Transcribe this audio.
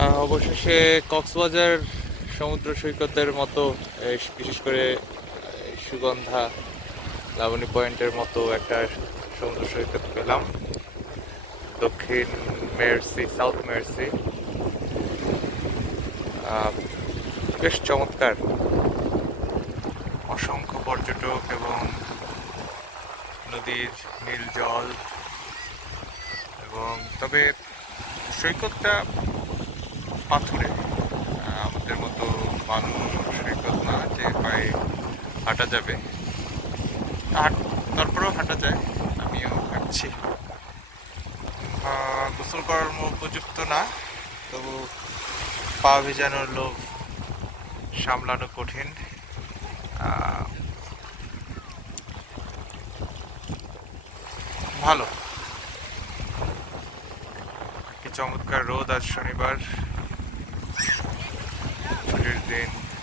অবশেষে কক্সবাজার সমুদ্র সৈকতের মতো বিশেষ করে সুগন্ধা লাবণী পয়েন্টের মতো একটা সমুদ্র সৈকত পেলাম। দক্ষিণ মের্সি, সাউথ মের্সি। আহ, বেশ চমৎকার, অসংখ্য পর্যটক এবং নদীর নীল জল। এবং তবে সৈকতটা পাথুরে, আমাদের মতো বালু সৈকত না যে পায়ে হাঁটা যাবে। তারপরেও হাঁটা যায়, আমিও হাঁটছি। গোসল করার উপযুক্ত না, তবু পা ভেজানোর লোভ সামলানো কঠিন। আহ, ভালো, কি চমৎকার রোদ। আজ শনিবার, ছুটির দিন।